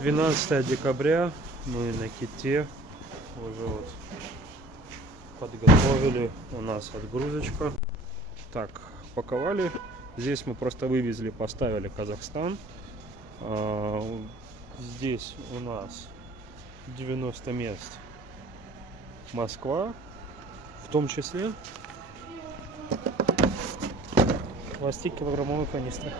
12 декабря, мы на Ките, уже вот подготовили, у нас отгрузочка. Так, паковали. Здесь мы просто вывезли, поставили Казахстан. Здесь у нас 90 мест Москва, в том числе 20-килограммовый канистр.